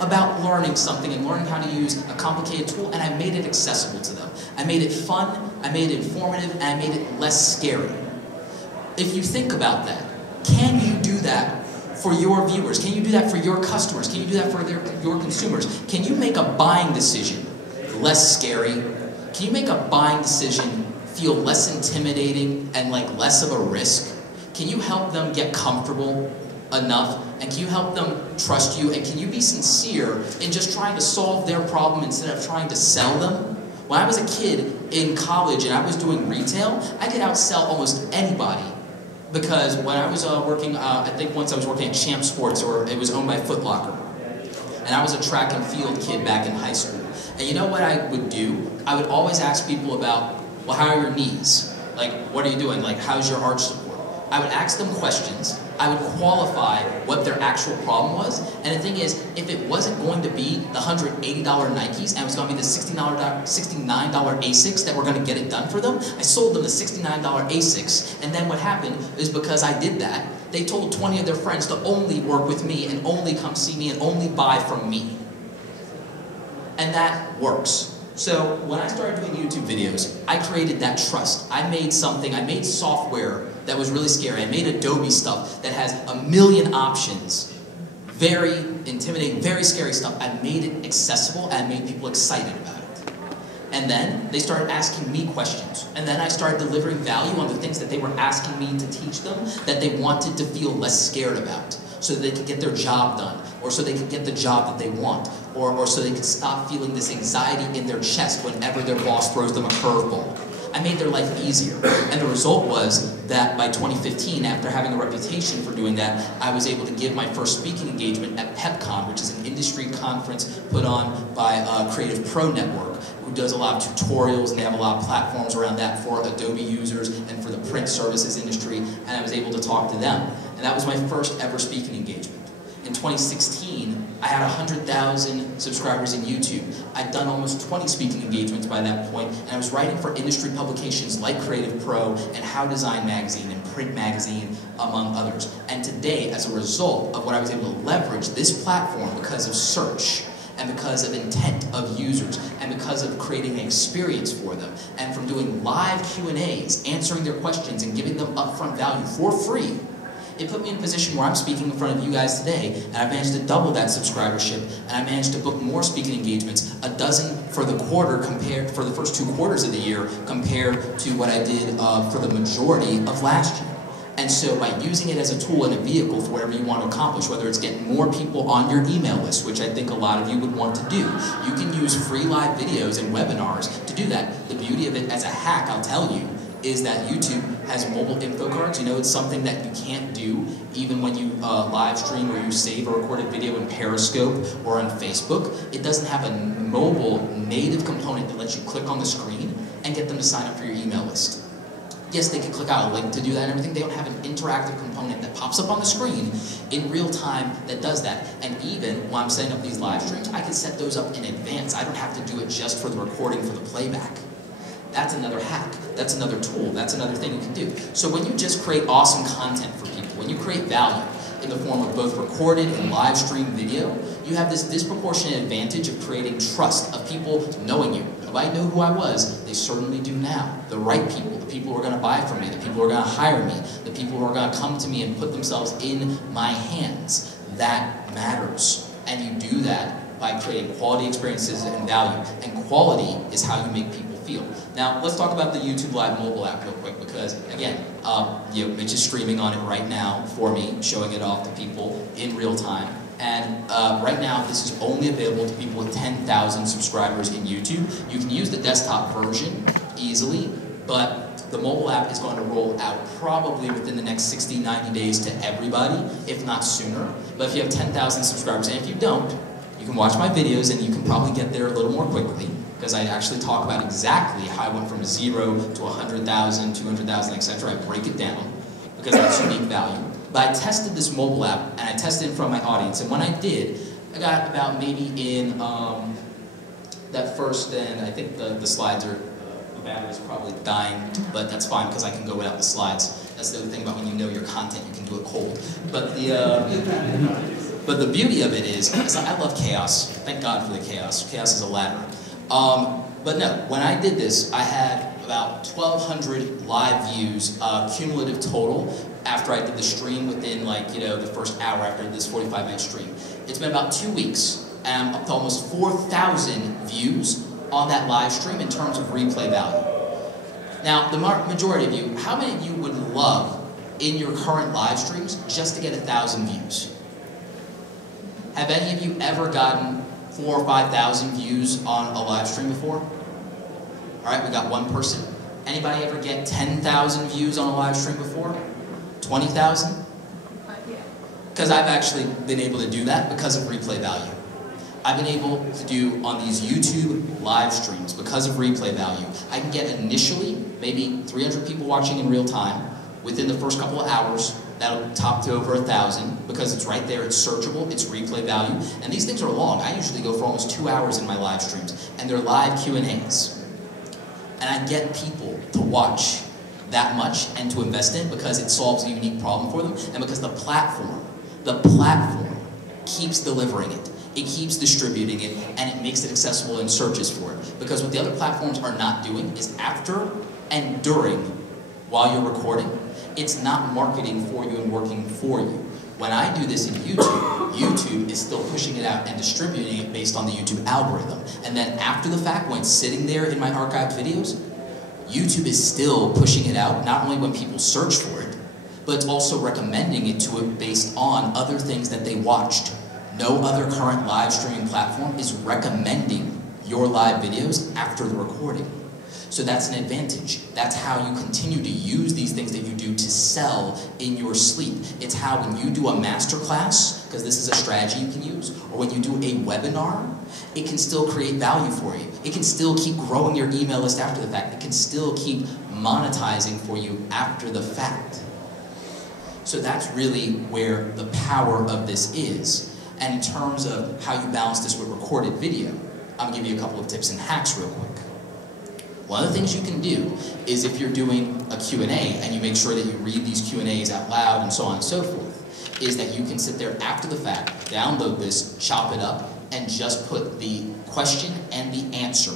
about learning something and learning how to use a complicated tool, and I made it accessible to them. I made it fun, I made it informative, and I made it less scary. If you think about that, can you do that for your viewers? Can you do that for your customers? Can you do that for your consumers? Can you make a buying decision less scary? Can you make a buying decision feel less intimidating and like less of a risk? Can you help them get comfortable enough? And can you help them trust you? And can you be sincere in just trying to solve their problem instead of trying to sell them? When I was a kid in college and I was doing retail, I could outsell almost anybody. Because when I was working, I think once I was working at Champ Sports, or it was owned by Foot Locker. And I was a track and field kid back in high school. And you know what I would do? I would always ask people about, well, how are your knees? Like, what are you doing? Like, how's your arch support? I would ask them questions. I would qualify what their actual problem was. And the thing is, if it wasn't going to be the $180 Nikes and it was going to be the $69 Asics that were going to get it done for them, I sold them the $69 Asics. And then what happened is, because I did that, they told 20 of their friends to only work with me and only come see me and only buy from me. And that works. So when I started doing YouTube videos, I created that trust. I made software that was really scary. I made Adobe stuff that has a million options. Very intimidating, very scary stuff. I made it accessible and I made people excited about it. And then they started asking me questions. And then I started delivering value on the things that they were asking me to teach them that they wanted to feel less scared about, so that they could get their job done, or so they could get the job that they want, or so they could stop feeling this anxiety in their chest whenever their boss throws them a curveball. I made their life easier. And the result was that by 2015, after having a reputation for doing that, I was able to give my first speaking engagement at PepCon, which is an industry conference put on by Creative Pro Network, who does a lot of tutorials, and they have a lot of platforms around that for Adobe users and for the print services industry, and I was able to talk to them. And that was my first ever speaking engagement. In 2016, I had 100,000 subscribers in YouTube. I'd done almost 20 speaking engagements by that point, and I was writing for industry publications like Creative Pro and How Design Magazine and Print Magazine, among others. And today, as a result of what I was able to leverage this platform because of search, and because of intent of users, and because of creating an experience for them, and from doing live Q&As, answering their questions and giving them upfront value for free, it put me in a position where I'm speaking in front of you guys today, and I've managed to double that subscribership, and I managed to book more speaking engagements, a dozen for the quarter for the first 2 quarters of the year, compared to what I did for the majority of last year. And so by using it as a tool and a vehicle for whatever you want to accomplish, whether it's getting more people on your email list, which I think a lot of you would want to do, you can use free live videos and webinars to do that. The beauty of it as a hack, I'll tell you, is that YouTube has mobile info cards. You know, it's something that you can't do even when you live stream or you save a recorded video in Periscope or on Facebook. It doesn't have a mobile native component that lets you click on the screen and get them to sign up for your email list. Yes, they can click out a link to do that and everything. They don't have an interactive component that pops up on the screen in real time that does that. And even when I'm setting up these live streams, I can set those up in advance. I don't have to do it just for the recording for the playback. That's another hack. That's another tool. That's another thing you can do. So when you just create awesome content for people, when you create value in the form of both recorded and live stream video, you have this disproportionate advantage of creating trust, of people knowing you. Nobody knew who I was. They certainly do now. The right people, the people who are going to buy from me, the people who are going to hire me, the people who are going to come to me and put themselves in my hands. That matters. And you do that by creating quality experiences and value. And quality is how you make people feel. Now, let's talk about the YouTube Live mobile app real quick, because again, Mitch is streaming on it right now for me, showing it off to people in real time. And right now, this is only available to people with 10,000 subscribers in YouTube. You can use the desktop version easily, but the mobile app is going to roll out probably within the next 60, 90 days to everybody, if not sooner. But if you have 10,000 subscribers, and if you don't, you can watch my videos and you can probably get there a little more quickly, because I actually talk about exactly how I went from 0 to 100,000, 200,000, etc. I break it down, because that's unique value. But I tested this mobile app, and I tested it in front of my audience, and when I did, I got about maybe in that first, and I think the slides are, the battery's probably dying, but that's fine, because I can go without the slides. That's the other thing about when you know your content, you can do it cold. But the, But the beauty of it is I love chaos. Thank God for the chaos. Chaos is a ladder. But no, when I did this, I had about 1,200 live views, cumulative total, after I did the stream within the first hour after I did this 45-minute stream. It's been about 2 weeks, and I'm up to almost 4,000 views on that live stream in terms of replay value. Now, the majority of you, how many of you would love in your current live streams just to get 1,000 views? Have any of you ever gotten 4,000 or 5,000 views on a live stream before? All right, we got one person. Anybody ever get 10,000 views on a live stream before? 20,000? Yeah. Because I've actually been able to do that because of replay value. I've been able to do on these YouTube live streams because of replay value. I can get initially maybe 300 people watching in real time. Within the first couple of hours, that'll top to over 1,000 because it's right there, it's searchable, it's replay value. And these things are long. I usually go for almost 2 hours in my live streams, and they're live Q&As. And I get people to watch that much and to invest in because it solves a unique problem for them, and because the platform keeps delivering it. It keeps distributing it, and it makes it accessible in searches for it. Because what the other platforms are not doing is after and during, while you're recording, it's not marketing for you and working for you. When I do this in YouTube, YouTube is still pushing it out and distributing it based on the YouTube algorithm. And then after the fact, when it's sitting there in my archived videos, YouTube is still pushing it out, not only when people search for it, but it's also recommending it to it based on other things that they watched. No other current live streaming platform is recommending your live videos after the recording. So that's an advantage. That's how you continue to use these things that you do to sell in your sleep. It's how when you do a masterclass, because this is a strategy you can use, or when you do a webinar, it can still create value for you. It can still keep growing your email list after the fact. It can still keep monetizing for you after the fact. So that's really where the power of this is. And in terms of how you balance this with recorded video, I'm gonna give you a couple of tips and hacks real quick. One of the things you can do is if you're doing a Q&A and you make sure that you read these Q&As out loud and so on and so forth, is that you can sit there after the fact, download this, chop it up, and just put the question and the answer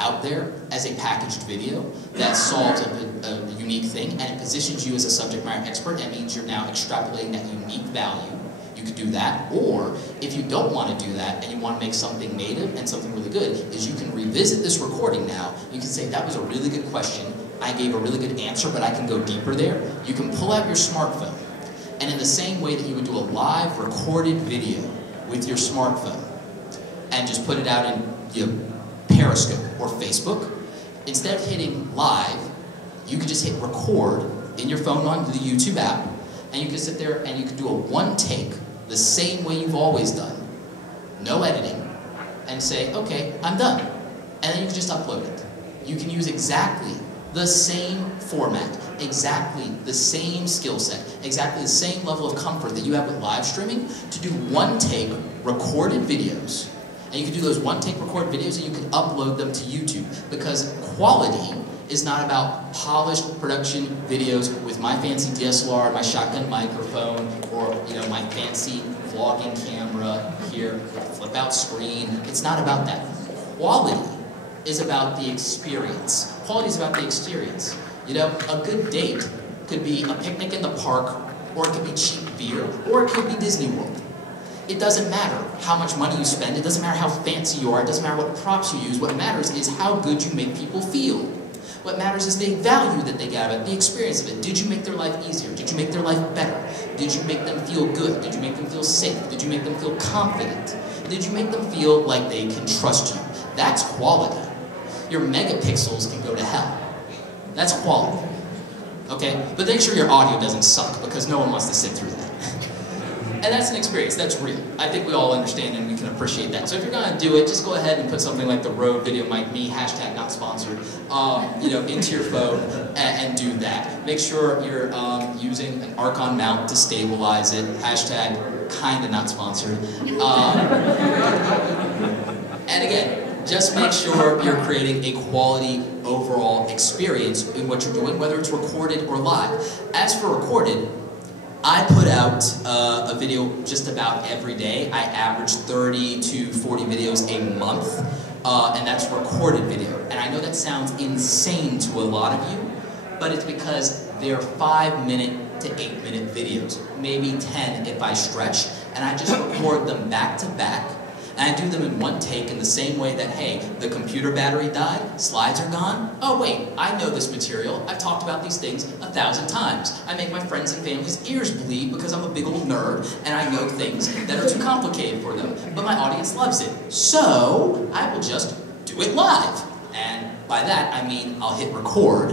out there as a packaged video that solves a unique thing, and it positions you as a subject matter expert. That means you're now extrapolating that unique value. You could do that, or if you don't want to do that and you want to make something native and something really good, is you can revisit this recording now. You can say, that was a really good question, I gave a really good answer, but I can go deeper there. You can pull out your smartphone, and in the same way that you would do a live recorded video with your smartphone, and just put it out in Periscope or Facebook, instead of hitting live, you could just hit record in your phone on the YouTube app, and you can sit there and you can do a one take, the same way you've always done, no editing, and say, okay, I'm done. And then you can just upload it. You can use exactly the same format, exactly the same skill set, exactly the same level of comfort that you have with live streaming to do one take recorded videos. And you can do those one take recorded videos and you can upload them to YouTube, because quality is not about polished production videos with my fancy DSLR, my shotgun microphone, or my fancy vlogging camera here, flip out screen. It's not about that. Quality is about the experience. Quality is about the experience. A good date could be a picnic in the park, or it could be cheap beer, or it could be Disney World. It doesn't matter how much money you spend, it doesn't matter how fancy you are, it doesn't matter what props you use. What matters is how good you make people feel. What matters is the value that they get out of it, the experience of it. Did you make their life easier? Did you make their life better? Did you make them feel good? Did you make them feel safe? Did you make them feel confident? Did you make them feel like they can trust you? That's quality. Your megapixels can go to hell. That's quality. Okay? But make sure your audio doesn't suck, because no one wants to sit through that. And that's an experience, that's real. I think we all understand and we can appreciate that. So if you're gonna do it, just go ahead and put something like the Rode Video Mic Me, hashtag not sponsored, into your phone and do that. Make sure you're using an Archon mount to stabilize it, hashtag kinda not sponsored. And again, just make sure you're creating a quality overall experience in what you're doing, whether it's recorded or live. As for recorded, I put out a video just about every day. I average 30 to 40 videos a month, and that's recorded video. And I know that sounds insane to a lot of you, but it's because they're 5-minute to 8-minute videos, maybe 10 if I stretch, and I just record them back to back. And I do them in one take in the same way that, hey, the computer battery died, slides are gone. Oh wait, I know this material. I've talked about these things 1,000 times. I make my friends and family's ears bleed because I'm a big old nerd and I know things that are too complicated for them. But my audience loves it. So I will just do it live. And by that, I mean I'll hit record,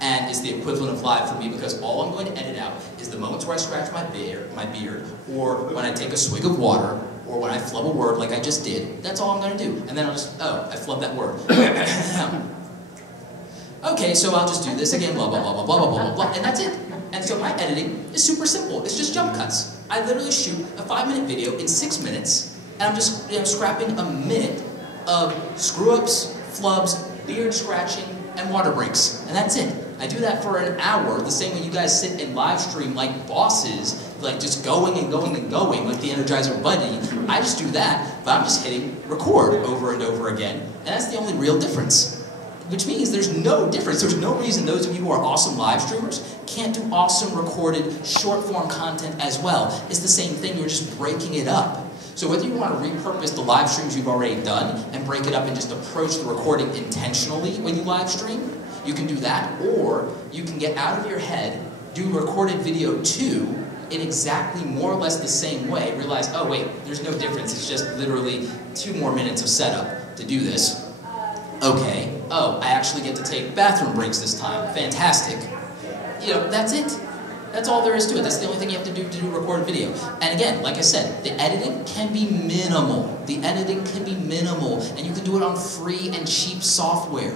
and it's the equivalent of live for me because all I'm going to edit out is the moments where I scratch my beard, or when I take a swig of water, or when I flub a word like I just did. That's all I'm going to do. And then I'll just, oh, I flubbed that word. Okay, so I'll just do this again, blah, blah, blah, blah, blah, blah, blah, blah, and that's it. And so my editing is super simple. It's just jump cuts. I literally shoot a 5-minute video in 6 minutes, and I'm just scrapping a minute of screw-ups, flubs, beard scratching, and water breaks. And that's it. I do that for an hour, the same way you guys sit and live stream like bosses, like just going and going and going like the Energizer Bunny. I just do that, but I'm just hitting record over and over again. And that's the only real difference. Which means there's no difference. There's no reason those of you who are awesome live streamers can't do awesome recorded short form content as well. It's the same thing, you're just breaking it up. So whether you want to repurpose the live streams you've already done and break it up and just approach the recording intentionally when you live stream, you can do that, or you can get out of your head, do recorded video 2 in exactly more or less the same way, realize, oh wait, there's no difference, it's just literally 2 more minutes of setup to do this. Okay, oh, I actually get to take bathroom breaks this time, fantastic. You know, that's it. That's all there is to it. That's the only thing you have to do recorded video. And again, like I said, the editing can be minimal. The editing can be minimal, and you can do it on free and cheap software.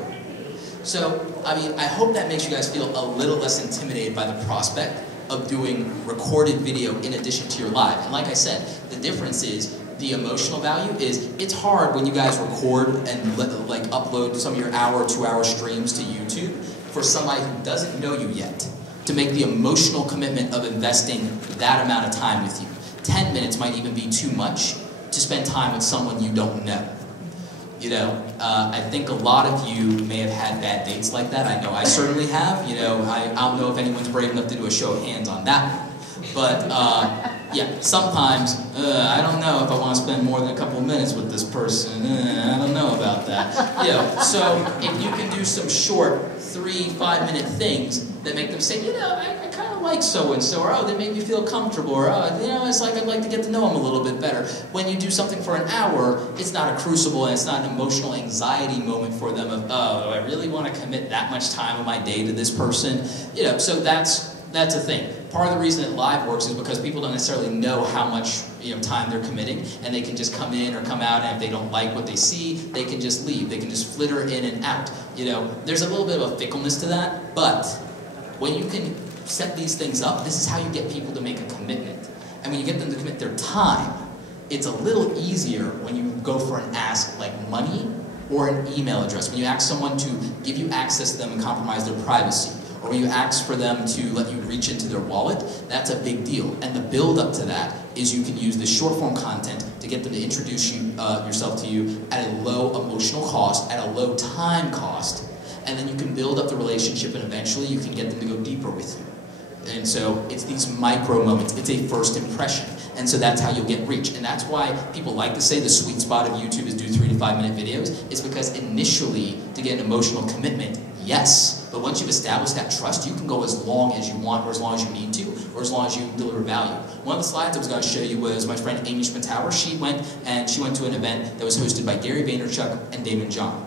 So, I mean, I hope that makes you guys feel a little less intimidated by the prospect of doing recorded video in addition to your live. And like I said, the difference is the emotional value is it's hard when you guys record and like upload some of your hour, 2-hour streams to YouTube for somebody who doesn't know you yet to make the emotional commitment of investing that amount of time with you. 10 minutes might even be too much to spend time with someone you don't know. You know, I think a lot of you may have had bad dates like that. I know I certainly have. You know, I don't know if anyone's brave enough to do a show of hands on that one. But, yeah, sometimes, I don't know if I want to spend more than a couple of minutes with this person. I don't know about that. You know, so if you can do some short 3-5-minute things that make them say, you know, I kind of like so-and-so, or oh, they make me feel comfortable, or oh, you know, it's like I'd like to get to know them a little bit better. When you do something for an hour, it's not a crucible and it's not an emotional anxiety moment for them of, oh, do I really want to commit that much time of my day to this person? You know, so that's a thing. Part of the reason that live works is because people don't necessarily know how much time they're committing, and they can just come in or come out, and if they don't like what they see, they can just leave. They can just flitter in and out. You know, there's a little bit of a fickleness to that, but when you can set these things up, this is how you get people to make a commitment. And when you get them to commit their time, it's a little easier when you go for an ask like money or an email address. When you ask someone to give you access to them and compromise their privacy, or when you ask for them to let you reach into their wallet, that's a big deal. And the build up to that is you can use this short form content to get them to introduce yourself to you at a low emotional cost, at a low time cost, and then you can build up the relationship and eventually you can get them to go deeper with you. And so it's these micro moments, it's a first impression. And so that's how you'll get reach. And that's why people like to say the sweet spot of YouTube is do 3 to 5 minute videos. It's because initially, to get an emotional commitment, yes. But once you've established that trust, you can go as long as you want, or as long as you need to, or as long as you deliver value. One of the slides I was going to show you was my friend Amy Schmittauer. She went to an event that was hosted by Gary Vaynerchuk and Damon John.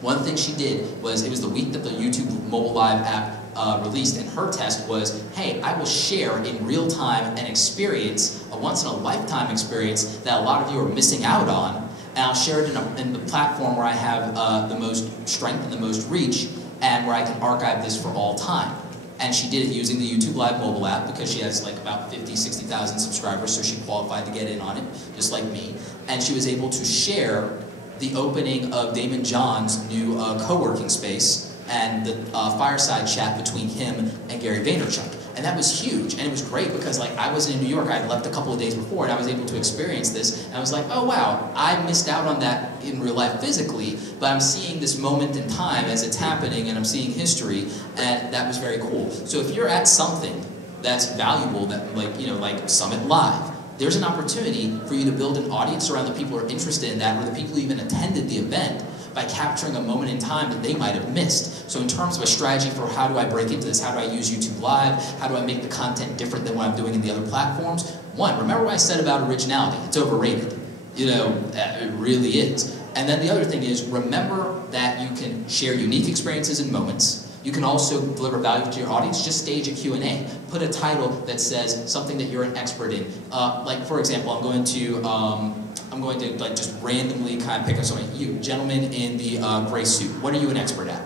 One thing she did was, it was the week that the YouTube mobile live app released, and her test was, hey, I will share in real time an experience, a once-in-a-lifetime experience that a lot of you are missing out on, and I'll share it in the platform where I have the most strength and the most reach, and where I can archive this for all time. And she did it using the YouTube Live mobile app because she has like about 50, 60,000 subscribers, so she qualified to get in on it, just like me. And she was able to share the opening of Damon John's new co-working space and the fireside chat between him and Gary Vaynerchuk. And that was huge, and it was great because like I wasn't in New York, I had left a couple of days before, and I was able to experience this, and I was like, oh wow, I missed out on that in real life physically, but I'm seeing this moment in time as it's happening, and I'm seeing history, and that was very cool. So if you're at something that's valuable, that like Summit.Live, there's an opportunity for you to build an audience around the people who are interested in that, or the people who even attended the event, by capturing a moment in time that they might have missed. So in terms of a strategy for how do I break into this, how do I use YouTube Live, how do I make the content different than what I'm doing in the other platforms? One, remember what I said about originality. It's overrated. It really is. And then the other thing is, remember that you can share unique experiences and moments. You can also deliver value to your audience. Just stage a Q&A. Put a title that says something that you're an expert in. Like for example, I'm going to like just randomly kind of pick up something. You, gentleman in the gray suit, what are you an expert at?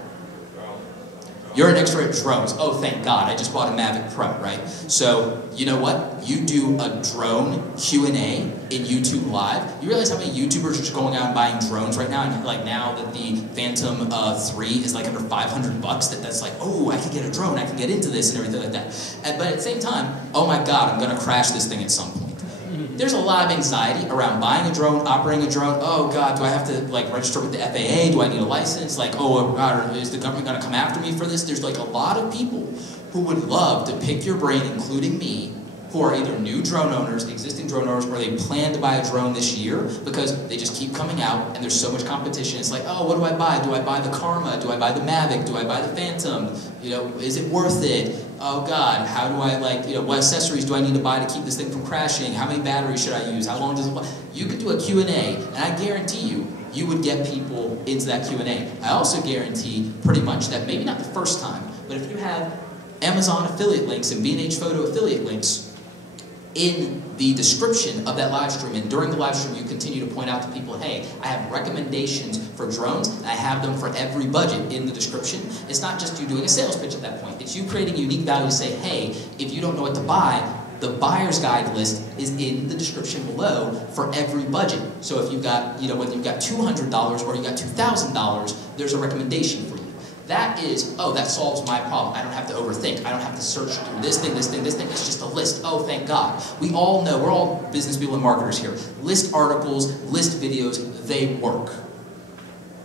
You're an expert at drones. Oh, thank God, I just bought a Mavic Pro, right? So, you know what? You do a drone Q&A in YouTube Live. You realize how many YouTubers are just going out and buying drones right now? And like now that the Phantom 3 is like under $500, that's like, oh, I can get a drone, I can get into this and everything like that. But at the same time, oh my God, I'm gonna crash this thing at some point. There's a lot of anxiety around buying a drone, operating a drone. Oh God, do I have to like register with the FAA? Do I need a license? Like, oh God, is the government gonna come after me for this? There's like a lot of people who would love to pick your brain, including me, who are either new drone owners, existing drone owners, or they plan to buy a drone this year because they just keep coming out and there's so much competition. It's like, oh, what do I buy? Do I buy the Karma? Do I buy the Mavic? Do I buy the Phantom? Is it worth it? Oh God, how do I what accessories do I need to buy to keep this thing from crashing? How many batteries should I use? How long does it last? You could do a Q&A, and I guarantee you would get people into that Q&A. I also guarantee pretty much that maybe not the first time, but if you have Amazon affiliate links and B&H Photo affiliate links in the description of that live stream, and during the live stream you continue to point out to people, hey, I have recommendations for drones, and I have them for every budget in the description. It's not just you doing a sales pitch at that point. It's you creating unique value to say, hey, if you don't know what to buy, the buyer's guide list is in the description below for every budget. So if you've got, whether you've got $200 or you've got $2,000, there's a recommendation for you. That is, oh, that solves my problem. I don't have to overthink. I don't have to search through this thing, this thing, this thing. It's just a list. Oh, thank God. We all know, we're all business people and marketers here. List articles, list videos, they work.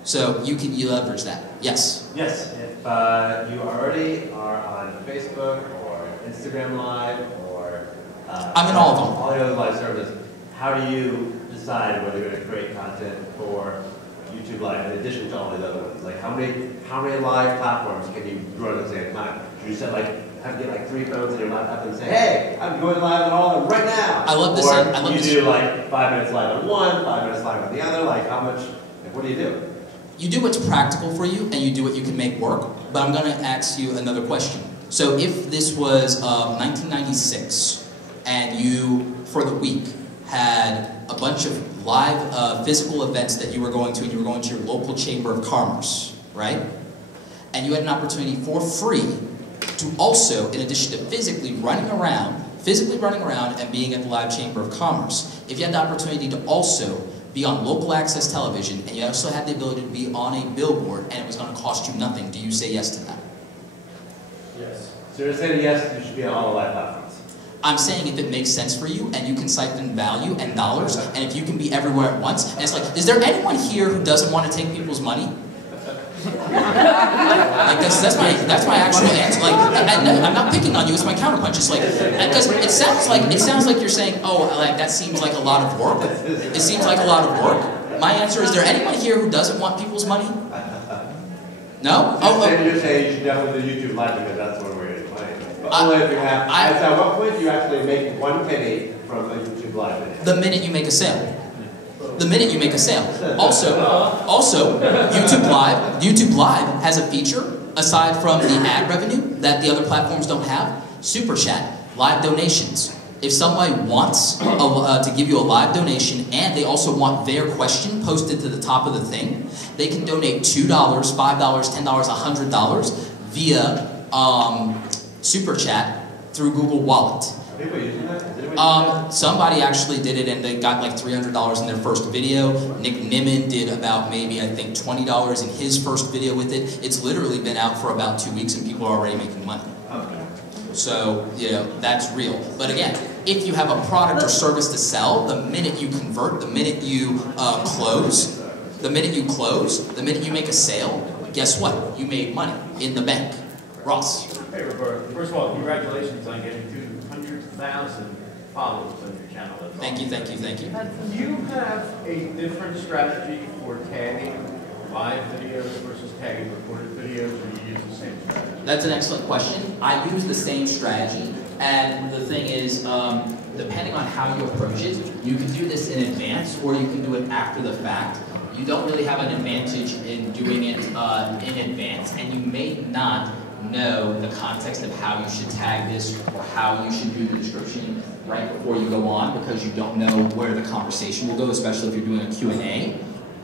So you leverage that. Yes? Yes. If you already are on Facebook or Instagram Live or I'm in all of them. All the other live services, how do you decide whether you're going to create content for YouTube Live in addition to all the other ones? Like how many live platforms can you run at the same time? Should you set have to get like 3 phones in your laptop and say, hey, I'm going live on all of them right now? I love this. Or you do like 5 minutes live on one, 5 minutes live on the other. Like how much? What do you do? You do what's practical for you, and you do what you can make work. But I'm going to ask you another question. So if this was 1996, and you, for the week, had a bunch of live physical events that you were going to, and you were going to your local chamber of commerce, right? And you had an opportunity for free to also, in addition to physically running around and being at the live chamber of commerce, if you had the opportunity to also be on local access television, and you also had the ability to be on a billboard, and it was going to cost you nothing, do you say yes to that? Yes. So you're saying yes, you should be on all the live platforms? I'm saying if it makes sense for you, and you can siphon value and dollars, and if you can be everywhere at once, and it's like, is there anyone here who doesn't want to take people's money? Like that's my actual answer. Like I'm not picking on you. It's my counterpunch. It's like because it sounds like you're saying, oh, like that seems like a lot of work. It seems like a lot of work. My answer is, there anyone here who doesn't want people's money? No? You're saying you should definitely do YouTube Live because that's one way to play. But only if you have. At what point do you actually make 1 penny from a YouTube Live video? The minute you make a sale. The minute you make a sale. Also, YouTube Live has a feature, aside from the ad revenue, that the other platforms don't have. Super Chat, live donations. If somebody wants to give you a live donation, and they also want their question posted to the top of the thing, they can donate $2, $5, $10, $100 via Super Chat through Google Wallet. Are people using that? Somebody actually did it, and they got like $300 in their first video. Nick Nimmin did about maybe, I think, $20 in his first video with it. It's literally been out for about 2 weeks, and people are already making money. Okay. So, you know, that's real. But again, if you have a product or service to sell, the minute you convert, the minute you close, the minute you make a sale, guess what? You made money in the bank. Ross. Hey, Roberto. First of all, congratulations on getting 200,000 followers on your channel. That's Thank you, thank you, thank you. Do you have a different strategy for tagging live videos versus tagging recorded videos, or do you use the same strategy? That's an excellent question. I use the same strategy, and the thing is, depending on how you approach it, you can do this in advance or you can do it after the fact. You don't really have an advantage in doing it in advance, and you may not know the context of how you should tag this or how you should do the description right before you go on, because you don't know where the conversation will go, especially if you're doing a Q&A.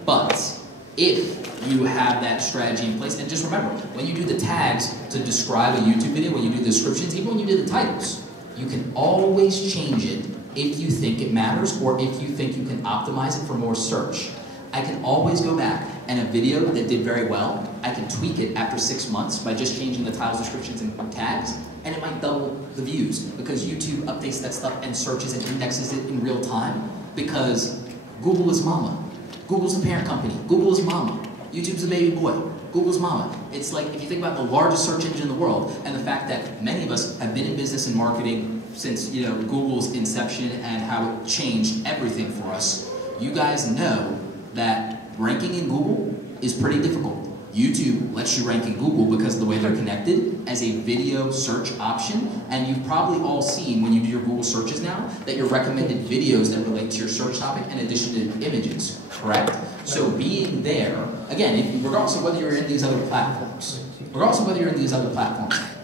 But if you have that strategy in place, and just remember, when you do the tags to describe a YouTube video, when you do the descriptions, even when you do the titles, you can always change it if you think it matters or if you think you can optimize it for more search. I can always go back, and a video that did very well, I can tweak it after 6 months by just changing the titles, descriptions, and tags, and it might double the views because YouTube updates that stuff and searches and indexes it in real time, because Google is mama. Google's the parent company. Google is mama. YouTube's the baby boy. Google's mama. It's like, if you think about the largest search engine in the world, and the fact that many of us have been in business and marketing since, you know, Google's inception and how it changed everything for us, you guys know that ranking in Google is pretty difficult. YouTube lets you rank in Google because of the way they're connected as a video search option, and you've probably all seen when you do your Google searches now that your recommended videos that relate to your search topic in addition to images, correct? So being there, again, regardless of whether you're in these other platforms,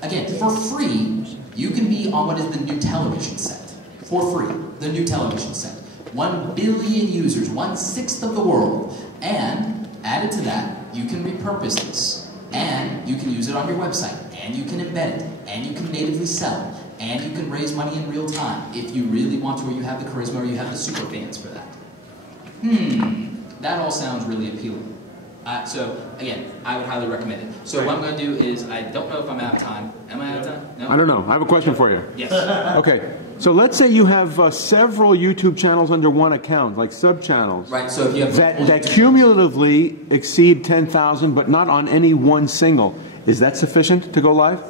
again, for free, you can be on what is the new television set. For free, the new television set. 1 billion users, 1/6 of the world, and added to that, you can repurpose this, and you can use it on your website, and you can embed it, and you can natively sell it, and you can raise money in real time if you really want to, or you have the charisma, or you have the super fans for that. That all sounds really appealing. So again, I would highly recommend it. So what I'm going to do is, I don't know if I'm out of time. Am I out of time? No? I don't know. I have a question for you. Yes. Okay. So let's say you have several YouTube channels under one account, like sub-channels. Right, so if you have that cumulatively exceed 10,000, but not on any one single. Is that sufficient to go live?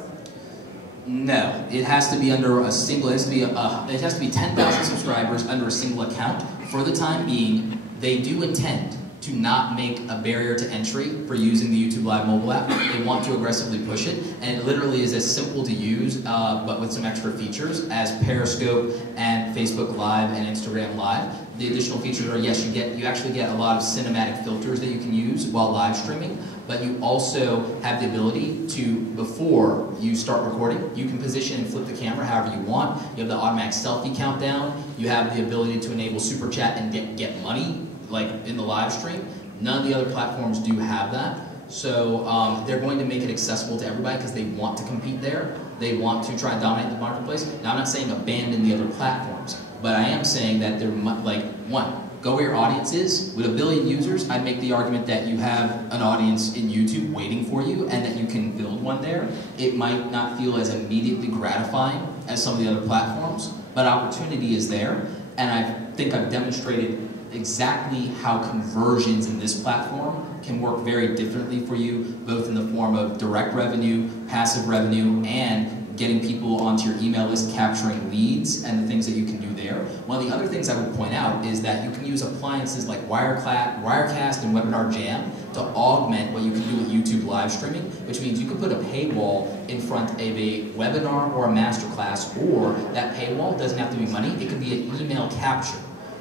No, it has to be under a single, it has to be 10,000 subscribers under a single account. For the time being, they do intend to not make a barrier to entry for using the YouTube Live mobile app. They want to aggressively push it, and it literally is as simple to use, but with some extra features, as Periscope and Facebook Live and Instagram Live. The additional features are, yes, you actually get a lot of cinematic filters that you can use while live streaming, but you also have the ability to, before you start recording, you can position and flip the camera however you want. You have the automatic selfie countdown. You have the ability to enable super chat and get money, like in the live stream. None of the other platforms do have that. So they're going to make it accessible to everybody because they want to compete there. They want to try and dominate the marketplace. Now, I'm not saying abandon the other platforms, but I am saying that they're like, one, go where your audience is. With 1 billion users, I'd make the argument that you have an audience in YouTube waiting for you and that you can build one there. It might not feel as immediately gratifying as some of the other platforms, but opportunity is there, and I think I've demonstrated exactly how conversions in this platform can work very differently for you, both in the form of direct revenue, passive revenue, and getting people onto your email list, capturing leads, and the things that you can do there. One of the other things I would point out is that you can use appliances like Wirecast and Webinar Jam to augment what you can do with YouTube live streaming, which means you can put a paywall in front of a webinar or a masterclass, or that paywall doesn't have to be money, it could be an email capture,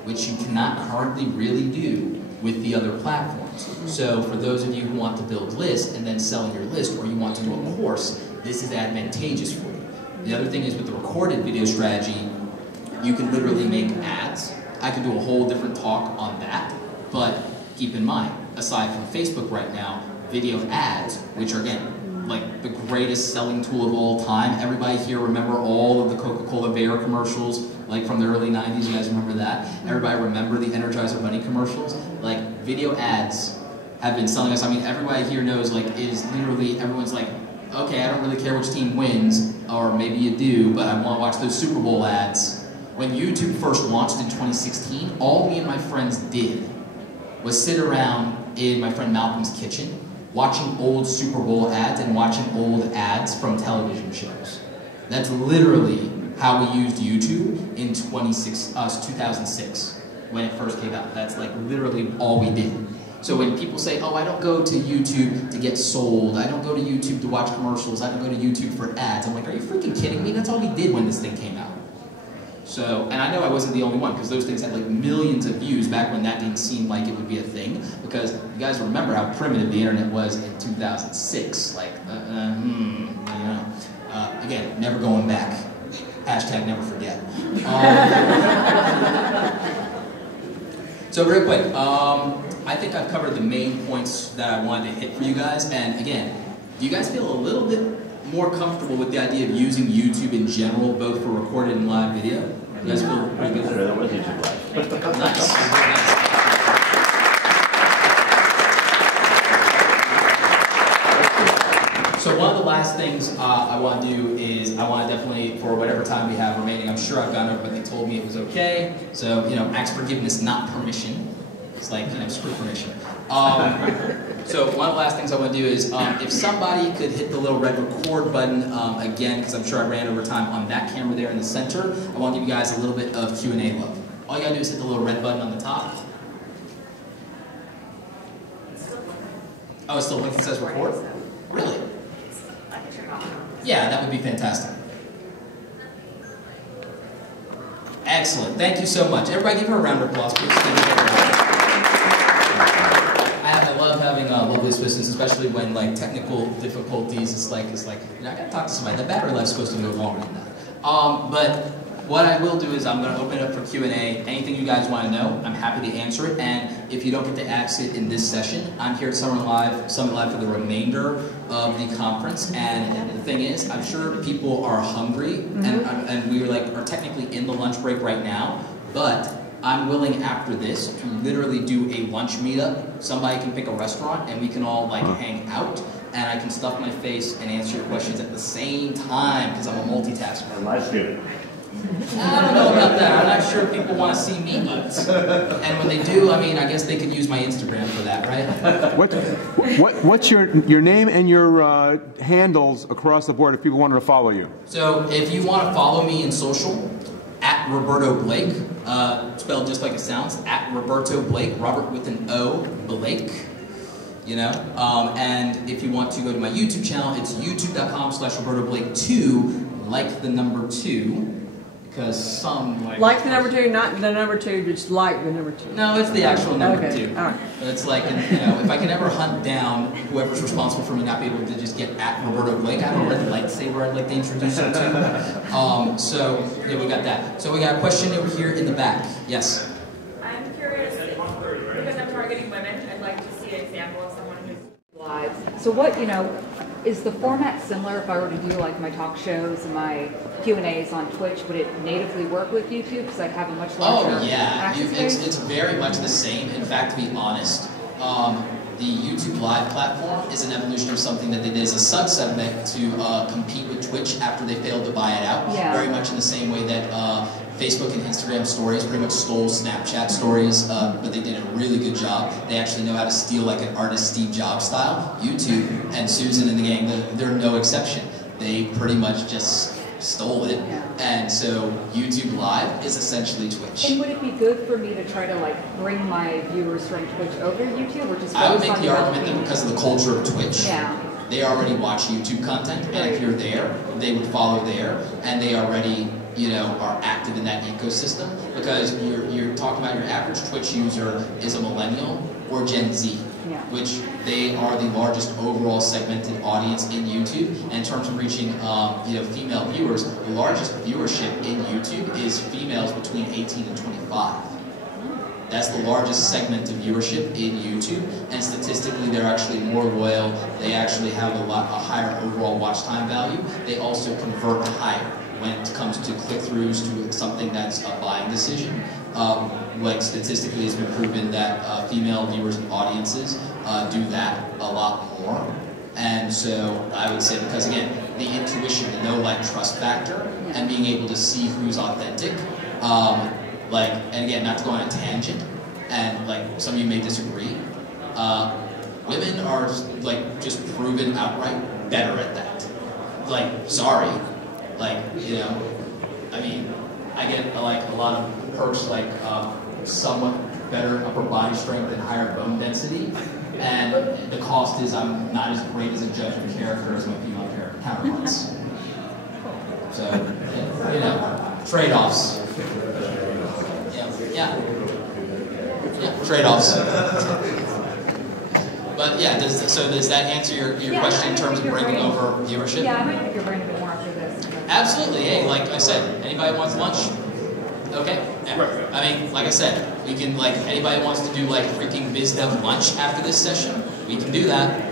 which you cannot currently really do with the other platforms. So for those of you who want to build lists and then sell in your list, or you want to do a course, this is advantageous for you. The other thing is, with the recorded video strategy, you can literally make ads. I could do a whole different talk on that, but keep in mind, aside from Facebook right now, video ads, which are, again, like the greatest selling tool of all time. Everybody here remember all of the Coca-Cola Bear commercials, like from the early 90s, you guys remember that? Everybody remember the Energizer Bunny commercials? Like, video ads have been selling us. I mean, everybody here knows, like, it is literally, everyone's like, okay, I don't really care which team wins, or maybe you do, but I want to watch those Super Bowl ads. When YouTube first launched in 2016, all me and my friends did was sit around in my friend Malcolm's kitchen, watching old Super Bowl ads and watching old ads from television shows. That's literally how we used YouTube in 2006, when it first came out. That's like literally all we did. So when people say, oh, I don't go to YouTube to get sold, I don't go to YouTube to watch commercials, I don't go to YouTube for ads, I'm like, are you freaking kidding me? That's all we did when this thing came out. So, and I know I wasn't the only one, because those things had like millions of views back when that didn't seem like it would be a thing, because you guys remember how primitive the internet was in 2006. Like, you know. Again, never going back. Hashtag never forget. So real quick, I think I've covered the main points that I wanted to hit for you guys. And again, do you guys feel a little bit more comfortable with the idea of using YouTube in general, both for recorded and live video? You guys feel pretty good? Sure, that was YouTube Live. Nice. So one of the last things I want to do is I want to definitely, for whatever time we have remaining, I'm sure I've gone over, but they told me it was okay. So, you know, ask forgiveness, not permission. It's like, you know, screw permission. So one of the last things I want to do is, if somebody could hit the little red record button again, because I'm sure I ran over time on that camera there in the center, I want to give you guys a little bit of Q&A love. All you got to do is hit the little red button on the top. Oh, it's still blinking, it says record? Really? Yeah, that would be fantastic. Excellent. Thank you so much. Everybody give her a round of applause, please. I love having lovely assistants, especially when like technical difficulties. It's like you know, I gotta talk to somebody. The battery life's supposed to go longer than that. But what I will do is I'm going to open it up for Q&A. Anything you guys want to know, I'm happy to answer it. And if you don't get to ask it in this session, I'm here at Summit.Live for the remainder of the conference. And the thing is, I'm sure people are hungry, and we are technically in the lunch break right now. But I'm willing after this to literally do a lunch meetup. Somebody can pick a restaurant, and we can all like hang out. And I can stuff my face and answer your questions at the same time because I'm a multitasker. And live streaming. I don't know about that. I'm not sure if people want to see me eat. And when they do, I mean, I guess they could use my Instagram for that, right? What's your name and your handles across the board if people wanted to follow you? So if you want to follow me in social, at Roberto Blake, spelled just like it sounds, at Roberto Blake, Robert with an O, Blake. You know, and if you want to go to my YouTube channel, it's youtube.com/RobertoBlake2, like the number 2, because some like the number 2, not the number 2, just like the number 2. No, it's the actual number 2. All right. But it's like, you know, if I can ever hunt down whoever's responsible for me not being able to just get at Roberto Blake, I have a red lightsaber I'd like to introduce you to. So yeah, we got that. So we got a question over here in the back. Yes. I'm curious, because I'm targeting women, I'd like to see an example of someone who's live. So what, you know, is the format similar if I were to do like my talk shows and my Q&As on Twitch? Would it natively work with YouTube because I'd have a much larger access space? It's very much the same. In fact, to be honest, the YouTube Live platform is an evolution of something that they did as a sub-segment to compete with Twitch after they failed to buy it out. Yeah. Very much in the same way that Facebook and Instagram stories pretty much stole Snapchat stories, but they did a really good job. They actually know how to steal like an artist Steve Jobs style. YouTube and Susan and the gang, they're no exception. They pretty much just stole it. Yeah. And so YouTube Live is essentially Twitch. And would it be good for me to try to like bring my viewers from Twitch over to YouTube, or just I would focus make on the argument that because of the culture of Twitch, yeah, they already watch YouTube content, and if you're there, they would follow there, and they already, you know, are active in that ecosystem, because you're talking about your average Twitch user is a millennial or Gen Z, yeah, which they are the largest overall segmented audience in YouTube. And in terms of reaching, you know, female viewers, the largest viewership in YouTube is females between 18 and 25. That's the largest segment of viewership in YouTube, and statistically they're actually more loyal. They actually have a higher overall watch time value. They also convert higher when it comes to click-throughs to something that's a buying decision. Like statistically it's been proven that female viewers and audiences do that a lot more. And so I would say, because again, the intuition, the know, like, trust factor, and being able to see who's authentic, and again, not to go on a tangent, and like some of you may disagree, women are like just proven outright better at that. Like, sorry, like, you know, I mean, I get like a lot of perks, like somewhat better upper body strength and higher bone density, and the cost is I'm not as great as a judge of character as my female counterparts. So, you know, trade-offs. Yeah, trade-offs. But yeah, does that answer your question in terms of bringing over viewership? Yeah, I might pick your brain a bit more after this. Absolutely. Hey, like I said, anybody wants lunch? Okay. Yeah. I mean, like I said, we can, like, anybody wants to do like freaking biz dev lunch after this session, we can do that.